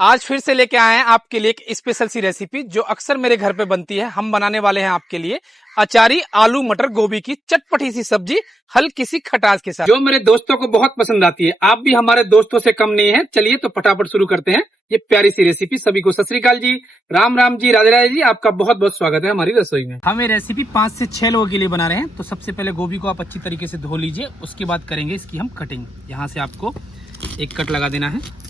आज फिर से लेके आए हैं आपके लिए एक स्पेशल सी रेसिपी जो अक्सर मेरे घर पे बनती है। हम बनाने वाले हैं आपके लिए अचारी आलू मटर गोभी की चटपटी सी सब्जी हल्की सी खटास के साथ, जो मेरे दोस्तों को बहुत पसंद आती है। आप भी हमारे दोस्तों से कम नहीं है। चलिए तो फटाफट शुरू करते हैं ये प्यारी सी रेसिपी। सभी को सत श्री अकाल जी, राम राम जी, राधे राधे जी। आपका बहुत बहुत स्वागत है हमारी रसोई में। हम ये रेसिपी 5 से 6 लोगों के लिए बना रहे हैं। तो सबसे पहले गोभी को आप अच्छी तरीके से धो लीजिए, उसके बाद करेंगे इसकी हम कटिंग। यहाँ से आपको एक कट लगा देना है।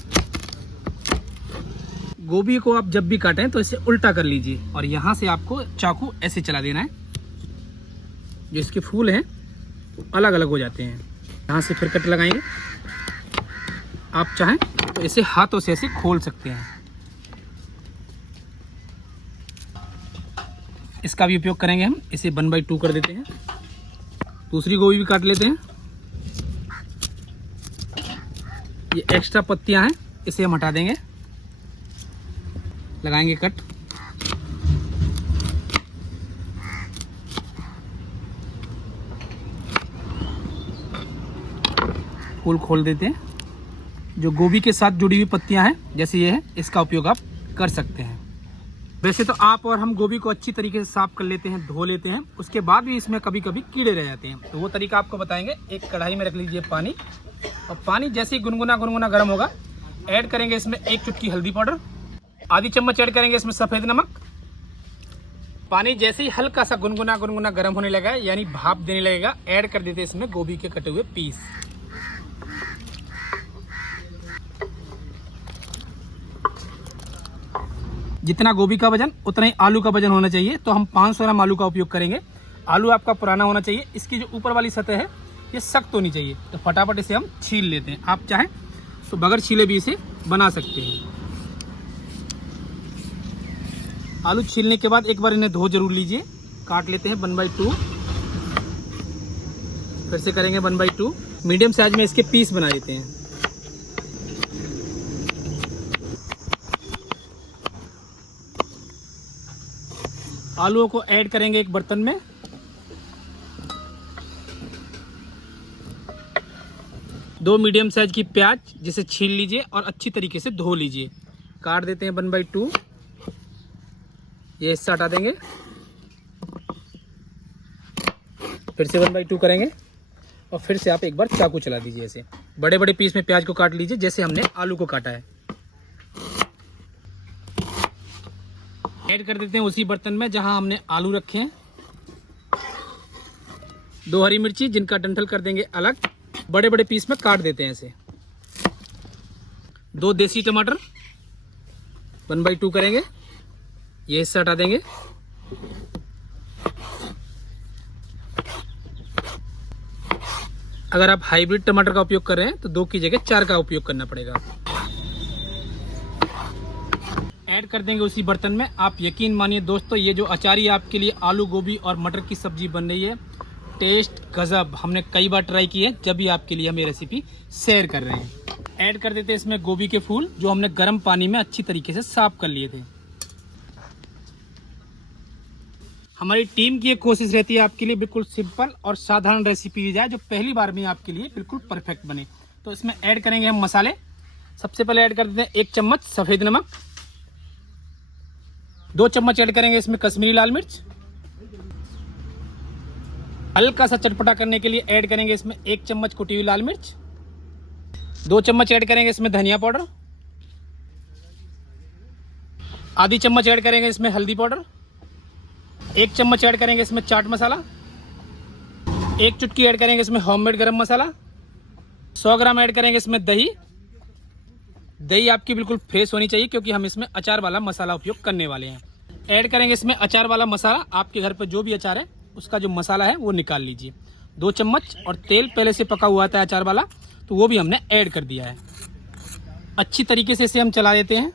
गोभी को आप जब भी काटें तो इसे उल्टा कर लीजिए और यहाँ से आपको चाकू ऐसे चला देना है। जो इसके फूल हैं अलग अलग हो जाते हैं। यहाँ से फिर कट लगाएंगे। आप चाहें तो इसे हाथों से ऐसे खोल सकते हैं। इसका भी उपयोग करेंगे हम। इसे 1/2 कर देते हैं। दूसरी गोभी भी काट लेते हैं। ये एक्स्ट्रा पत्तियां हैं, इसे हम हटा देंगे। लगाएंगे कट। फूल खोल देते हैं। जो गोभी के साथ जुड़ी हुई पत्तियां हैं जैसे ये है, इसका उपयोग आप कर सकते हैं। वैसे तो आप और हम गोभी को अच्छी तरीके से साफ कर लेते हैं, धो लेते हैं। उसके बाद भी इसमें कभी कभी कीड़े रह जाते हैं, तो वो तरीका आपको बताएंगे। एक कढ़ाई में रख लीजिए पानी, और पानी जैसे ही गुनगुना गर्म होगा, ऐड करेंगे इसमें 1 चुटकी हल्दी पाउडर, आधी चम्मच ऐड करेंगे इसमें सफेद नमक। पानी जैसे ही हल्का सा गुनगुना गर्म होने लगा, यानी भाप देने लगेगा, ऐड कर देते हैं इसमें गोभी के कटे हुए पीस। जितना गोभी का वजन उतना ही आलू का वजन होना चाहिए। तो हम 500 ग्राम आलू का उपयोग करेंगे। आलू आपका पुराना होना चाहिए। इसकी जो ऊपर वाली सतह है ये सख्त होनी चाहिए। तो फटाफट इसे हम छील लेते हैं। आप चाहें तो बगैर छीले भी इसे बना सकते हैं। आलू छीलने के बाद एक बार इन्हें धो जरूर लीजिए। काट लेते हैं 1/2। फिर से करेंगे 1/2। मीडियम साइज में इसके पीस बना लेते हैं। आलूओं को ऐड करेंगे एक बर्तन में। दो मीडियम साइज की प्याज जिसे छील लीजिए और अच्छी तरीके से धो लीजिए। काट देते हैं 1/2। ये हिस्सा हटा देंगे। फिर से 1/2 करेंगे और फिर से आप एक बार चाकू चला दीजिए। ऐसे बड़े बड़े पीस में प्याज को काट लीजिए जैसे हमने आलू को काटा है। ऐड कर देते हैं उसी बर्तन में जहां हमने आलू रखे हैं। 2 हरी मिर्ची जिनका डंठल कर देंगे अलग, बड़े बड़े पीस में काट देते हैं ऐसे। 2 देसी टमाटर 1/2 करेंगे। ये हिस्सा हटा देंगे। अगर आप हाइब्रिड टमाटर का उपयोग कर रहे हैं तो 2 की जगह 4 का उपयोग करना पड़ेगा। ऐड कर देंगे उसी बर्तन में। आप यकीन मानिए दोस्तों, ये जो अचारी आपके लिए आलू गोभी और मटर की सब्जी बन रही है, टेस्ट गजब। हमने कई बार ट्राई की है, जब भी आपके लिए हम ये रेसिपी शेयर कर रहे हैं। ऐड कर देते हैं इसमें गोभी के फूल जो हमने गर्म पानी में अच्छी तरीके से साफ कर लिए थे। हमारी टीम की एक कोशिश रहती है आपके लिए बिल्कुल सिंपल और साधारण रेसिपी दी जाए जो पहली बार में आपके लिए बिल्कुल परफेक्ट बने। तो इसमें ऐड करेंगे हम मसाले। सबसे पहले ऐड कर देते हैं 1 चम्मच सफेद नमक। 2 चम्मच ऐड करेंगे इसमें कश्मीरी लाल मिर्च। हल्का सा चटपटा करने के लिए ऐड करेंगे इसमें 1 चम्मच कुटी हुई लाल मिर्च। 2 चम्मच ऐड करेंगे इसमें धनिया पाउडर। आधी चम्मच ऐड करेंगे इसमें हल्दी पाउडर। 1 चम्मच ऐड करेंगे इसमें चाट मसाला। 1 चुटकी ऐड करेंगे इसमें होममेड गरम मसाला। 100 ग्राम ऐड करेंगे इसमें दही। दही आपकी बिल्कुल फ्रेश होनी चाहिए क्योंकि हम इसमें अचार वाला मसाला उपयोग करने वाले हैं। ऐड करेंगे इसमें अचार वाला मसाला। आपके घर पर जो भी अचार है उसका जो मसाला है वो निकाल लीजिए। 2 चम्मच, और तेल पहले से पका हुआ था अचार वाला, तो वो भी हमने ऐड कर दिया है। अच्छी तरीके से इसे हम चला देते हैं।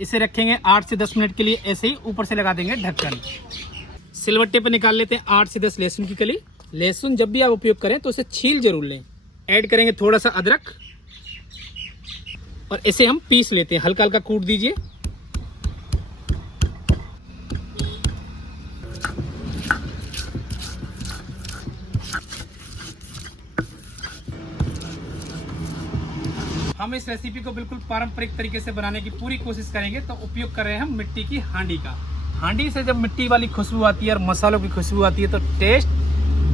इसे रखेंगे 8 से 10 मिनट के लिए ऐसे ही। ऊपर से लगा देंगे ढक्कन। सिलवट्टे पे निकाल लेते हैं 8 से 10 लहसुन की कली। लहसुन जब भी आप उपयोग करें तो उसे छील जरूर लें। ऐड करेंगे थोड़ा सा अदरक और इसे हम पीस लेते हैं। हल्का हल्का कूट दीजिए। हम इस रेसिपी को बिल्कुल पारंपरिक तरीके से बनाने की पूरी कोशिश करेंगे। तो उपयोग कर रहे हैं हम मिट्टी की हांडी का। हांडी से जब मिट्टी वाली खुशबू आती है और मसालों की खुशबू आती है तो टेस्ट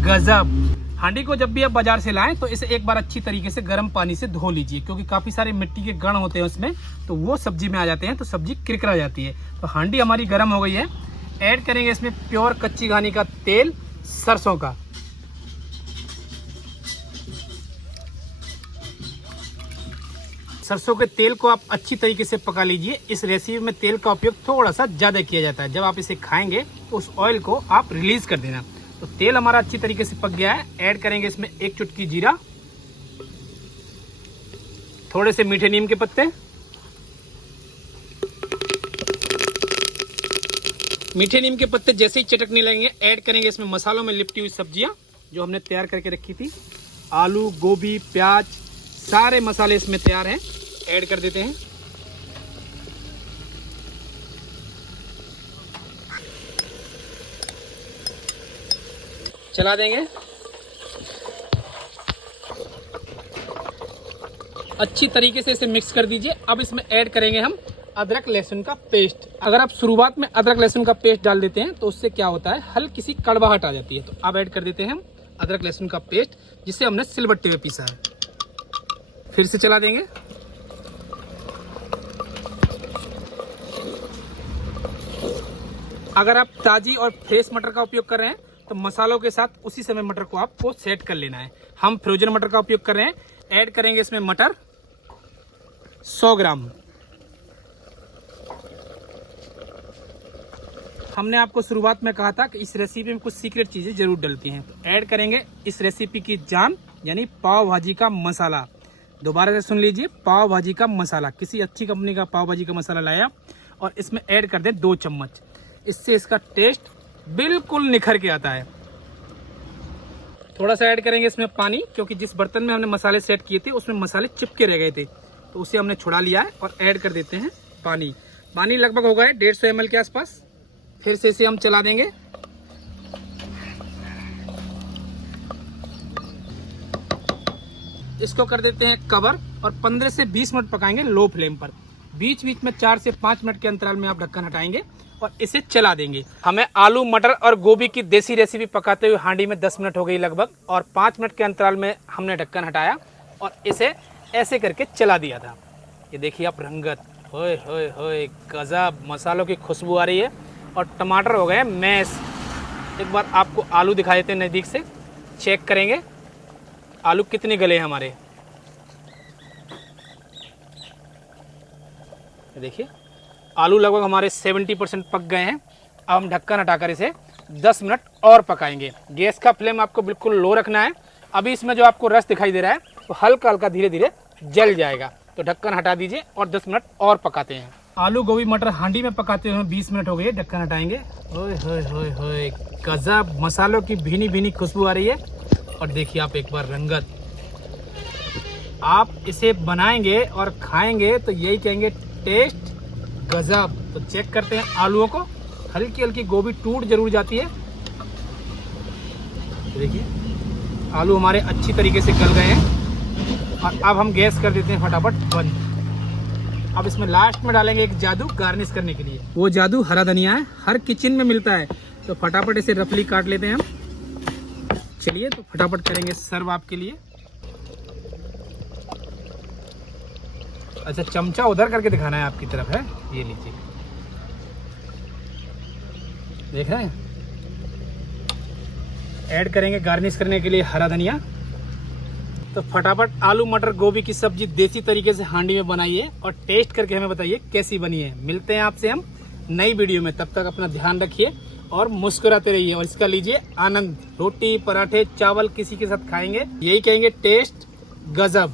गजब। हांडी को जब भी आप बाजार से लाएं तो इसे एक बार अच्छी तरीके से गर्म पानी से धो लीजिए, क्योंकि काफ़ी सारे मिट्टी के कण होते हैं उसमें, तो वो सब्जी में आ जाते हैं तो सब्जी किरकिरा जाती है। तो हांडी हमारी गर्म हो गई है। ऐड करेंगे इसमें प्योर कच्ची घानी का तेल सरसों का। सरसों के तेल को आप अच्छी तरीके से पका लीजिए। इस रेसिपी में तेल का उपयोग थोड़ा सा ज़्यादा किया जाता है। जब आप इसे खाएंगे तो उस ऑयल को आप रिलीज कर देना। तो तेल हमारा अच्छी तरीके से पक गया है। ऐड करेंगे इसमें 1 चुटकी जीरा, थोड़े से मीठे नीम के पत्ते। मीठे नीम के पत्ते जैसे ही चटकने लगेंगे ऐड करेंगे इसमें मसालों में लिपटी हुई सब्जियां जो हमने तैयार करके रखी थी। आलू, गोभी, प्याज, सारे मसाले इसमें तैयार हैं। ऐड कर देते हैं। चला देंगे। अच्छी तरीके से इसे मिक्स कर दीजिए। अब इसमें ऐड करेंगे हम अदरक लहसुन का पेस्ट। अगर आप शुरुआत में अदरक लहसुन का पेस्ट डाल देते हैं तो उससे क्या होता है, हल्की सी कड़वाहट आ जाती है। तो अब ऐड कर देते हैं हम अदरक लहसुन का पेस्ट, जिसे हमने सिलबट्टे में पीसा है। फिर से चला देंगे। अगर आप ताजी और फ्रेश मटर का उपयोग कर रहे हैं तो मसालों के साथ उसी समय मटर को आपको सेट कर लेना है। हम फ्रोजन मटर का उपयोग कर रहे हैं। ऐड करेंगे इसमें मटर 100 ग्राम। हमने आपको शुरुआत में कहा था कि इस रेसिपी में कुछ सीक्रेट चीजें जरूर डलती हैं। तो ऐड करेंगे इस रेसिपी की जान, यानी पाव भाजी का मसाला। दोबारा से सुन लीजिए, पाव भाजी का मसाला। किसी अच्छी कंपनी का पाव भाजी का मसाला लाया और इसमें ऐड कर दें 2 चम्मच। इससे इसका टेस्ट बिल्कुल निखर के आता है। थोड़ा सा ऐड करेंगे इसमें पानी, क्योंकि जिस बर्तन में हमने मसाले सेट किए थे उसमें मसाले चिपके रह गए थे, तो उसे हमने छुड़ा लिया है। और ऐड कर देते हैं पानी। पानी लगभग होगा 150 ml के आसपास। फिर से इसे हम चला देंगे। इसको कर देते हैं कवर और 15 से 20 मिनट पकाएंगे लो फ्लेम पर। बीच बीच में 4 से 5 मिनट के अंतराल में आप ढक्कन हटाएंगे और इसे चला देंगे। हमें आलू, मटर और गोभी की देसी रेसिपी पकाते हुए हांडी में 10 मिनट हो गई लगभग, और 5 मिनट के अंतराल में हमने ढक्कन हटाया और इसे ऐसे करके चला दिया था। ये देखिए आप रंगत, होए होए होए गजब। मसालों की खुशबू आ रही है और टमाटर हो गए मैश। एक बार आपको आलू दिखा देते हैं नज़दीक से, चेक करेंगे आलू कितने गले हैं हमारे। देखिए आलू लगभग हमारे 70% पक गए हैं। अब हम ढक्कन हटाकर इसे 10 मिनट और पकाएंगे। गैस का फ्लेम आपको बिल्कुल लो रखना है। अभी इसमें जो आपको रस दिखाई दे रहा है वो हल्का हल्का धीरे धीरे जल जाएगा। तो ढक्कन हटा दीजिए और 10 मिनट और पकाते हैं। आलू, गोभी, मटर हांडी में पकाते हुए 20 मिनट हो गए। ढक्कन हटाएंगे। ओए होए होए होए गजब, मसालों की भीनी भीनी खुशबू आ रही है। और देखिए आप एक बार रंगत। आप इसे बनाएंगे और खाएंगे तो यही कहेंगे टेस्ट गजब। तो चेक करते हैं आलूओं को। हल्की हल्की गोभी टूट जरूर जाती है। देखिए आलू हमारे अच्छी तरीके से गल गए हैं और अब हम गैस कर देते हैं फटाफट बंद। अब इसमें लास्ट में डालेंगे एक जादू गार्निश करने के लिए। वो जादू हरा धनिया है, हर किचन में मिलता है। तो फटाफट इसे रफली काट लेते हैं हम। चलिए तो फटाफट करेंगे सर्व आपके लिए। अच्छा, चमचा उधर करके दिखाना है आपकी तरफ है। ये लीजिए, देख रहे हैं। ऐड करेंगे गार्निश करने के लिए हरा धनिया। तो फटाफट आलू, मटर, गोभी की सब्जी देसी तरीके से हांडी में बनाइए और टेस्ट करके हमें बताइए कैसी बनी है। मिलते हैं आपसे हम नई वीडियो में। तब तक अपना ध्यान रखिए और मुस्कुराते रहिए और इसका लीजिए आनंद। रोटी, पराठे, चावल किसी के साथ खाएंगे, यही कहेंगे टेस्ट गजब।